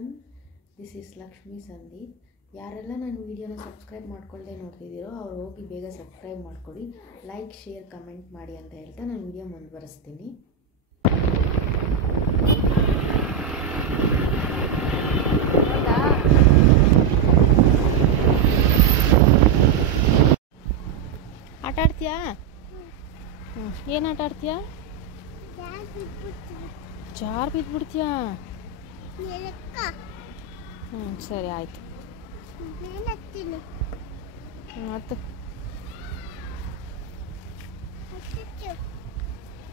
Everyone, this is Lakshmi Sandeep. ಯಾರೆಲ್ಲ ನನ್ನ ವೀಡಿಯೋನ ಸಬ್ಸ್ಕ್ರೈಬ್ ಮಾಡ್ಕೊಳ್ಳದೆ ನೋಡ್ತಿದ್ದೀರೋ ಅವ್ರು ಹೋಗಿ ಬೇಗ ಸಬ್ಸ್ಕ್ರೈಬ್ ಮಾಡ್ಕೊಳ್ಳಿ, ಲೈಕ್ ಶೇರ್ ಕಮೆಂಟ್ ಮಾಡಿ ಅಂತ ಹೇಳ್ತಾ ನಾನು ವೀಡಿಯೋ ಮುಂದುವರಿಸ್ತೀನಿ. ಆಟ ಆಡ್ತೀಯಾ? ಏನು ಆಟ ಆಡ್ತೀಯಾ? ಜಾರ್ ಬಿದ್ದುಬಿಡ್ತೀಯಾ? ಸರಿ ಆಯಿತು. ಹತ್ತು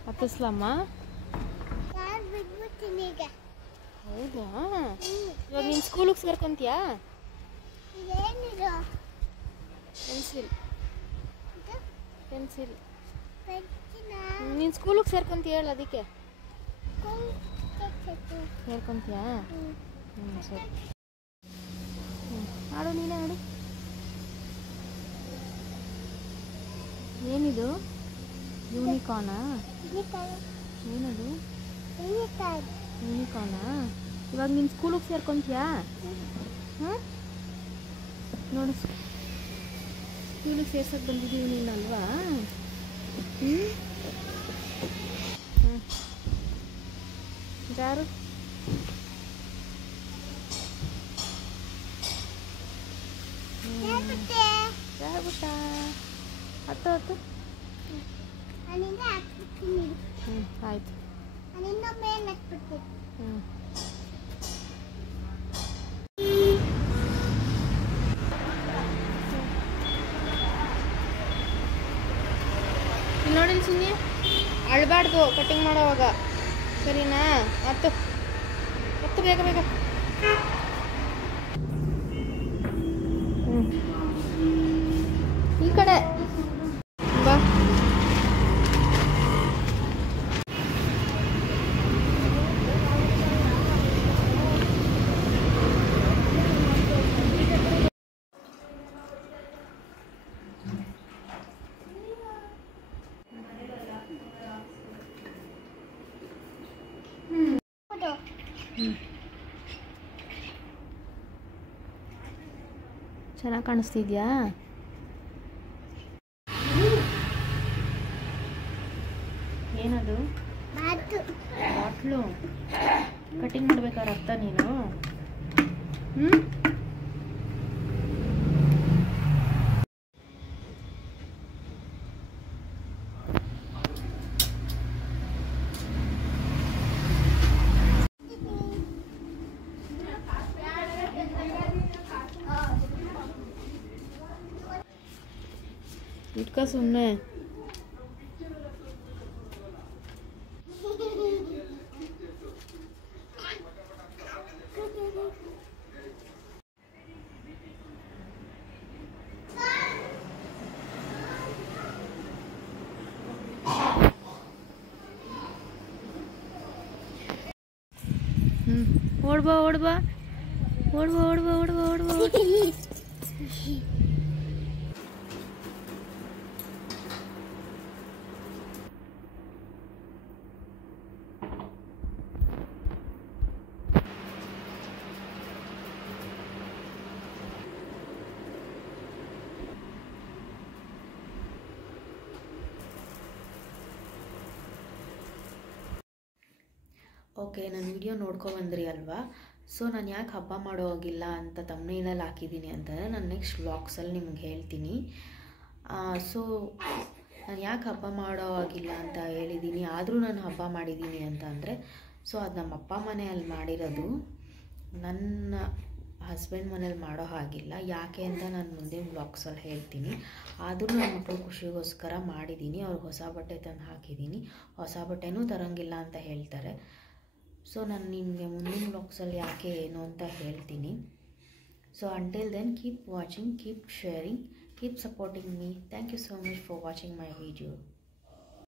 ಹತ್ತಿಸ್ಲಮ್ಮ? ಹೌದಾ? ಇವಾಗ ನೀನು ಸ್ಕೂಲಿಗೆ ಸೇರ್ಕೊಂತೀಯಾ? ಪೆನ್ಸಿಲ್ ಪೆನ್ಸಿಲ್ ನೀನು ಸ್ಕೂಲಿಗೆ ಸೇರ್ಕೊಂತೀಯ? ಹೇಳು, ಅದಕ್ಕೆ ಸೇರ್ಕೊಂತೀಯಾ? ಸರಿ. ಆಡು, ನೀನೇ ಆಡು. ಏನಿದು? ಯೂನಿಕಾರ್ನಾ? ಏನದು? ಯೂನಿಕಾರ್ನಾ? ಇವಾಗ ನೀನು ಸ್ಕೂಲಿಗೆ ಸೇರ್ಕೊಂತೀಯಾ? ಹಾಂ, ನೋಡು, ಸ್ಕೂಲಿಗೆ ಸೇರ್ಸಕ್ಕೆ ಬಂದಿದ್ದೀವಿ ನೀನು ಅಲ್ವಾ? ಜಾರು. ಜಾರುಬಿಟ್ಟ. ಹತ್ತು ಹತ್ತು. ಆಯ್ತು. ನೋಡಿ ಸುಮ್ಮನೆ ಅಳಬಾರ್ದು ಕಟ್ಟಿಂಗ್ ಮಾಡೋವಾಗ, ಸರಿನಾ? ಹತ್ತು ಹತ್ತು, ಬೇಗ ಬೇಗ. ಈ ಕಡೆ ಬಾ. ಚೆನ್ನಾಗಿ ಕಾಣಿಸ್ತಿದ್ಯಾ? ಏನದು? ಬಾಟ್ಲು. ಕಟಿಂಗ್ ಮಾಡ್ಬೇಕಾದ್ರೆ ಅರ್ಥ ನೀನು? ಇಟ್ಕ ಸುಮ್ಮನೆ. ಓಡ್ಬಾ ಓಡ್ಬಾ ಓಡ್ಬಾ ಓಡ್ಬಾ ಓಡ್ಬಾ ಓಡ್ಬಾ. ಓಕೆ, ನನ್ನ ವಿಡಿಯೋ ನೋಡ್ಕೊಬಂದ್ರಿ ಅಲ್ವಾ? ಸೊ ನಾನು ಯಾಕೆ ಹಬ್ಬ ಮಾಡೋ ಹೋಗಿಲ್ಲ ಅಂತ ತಮ್ನೇಲಲ್ಲಿ ಹಾಕಿದ್ದೀನಿ ಅಂತಂದರೆ ನಾನು ನೆಕ್ಸ್ಟ್ ವ್ಲಾಗ್ಸಲ್ಲಿ ನಿಮ್ಗೆ ಹೇಳ್ತೀನಿ. ಸೊ ನಾನು ಯಾಕೆ ಹಬ್ಬ ಮಾಡೋ ಹೋಗಿಲ್ಲ ಅಂತ ಹೇಳಿದ್ದೀನಿ, ಆದರೂ ನಾನು ಹಬ್ಬ ಮಾಡಿದ್ದೀನಿ ಅಂತ ಅಂದರೆ, ಸೊ ಅದು ನಮ್ಮ ಅಪ್ಪ ಮನೆಯಲ್ಲಿ ಮಾಡಿರೋದು, ನನ್ನ ಹಸ್ಬೆಂಡ್ ಮನೇಲಿ ಮಾಡೋ ಹಾಗಿಲ್ಲ. ಯಾಕೆ ಅಂತ ನಾನು ಮುಂದಿನ ವ್ಲಾಗ್ಸಲ್ಲಿ ಹೇಳ್ತೀನಿ. ಆದರೂ ನನ್ನ ಮಕ್ಕಳು ಖುಷಿಗೋಸ್ಕರ ಮಾಡಿದ್ದೀನಿ. ಅವ್ರಿಗೆ ಹೊಸ ಬಟ್ಟೆ ತಂದು ಹಾಕಿದ್ದೀನಿ. ಹೊಸ ಬಟ್ಟೆನೂ ತರೋಂಗಿಲ್ಲ ಅಂತ ಹೇಳ್ತಾರೆ. ಸೊ ನಾನು ನಿಮಗೆ ಮುಂದಿನ ವ್ಲಾಗ್ಸಲ್ಲಿ ಯಾಕೆ ಏನು ಅಂತ ಹೇಳ್ತೀನಿ. So until then, keep watching, keep sharing, keep supporting me. Thank you so much for watching my video.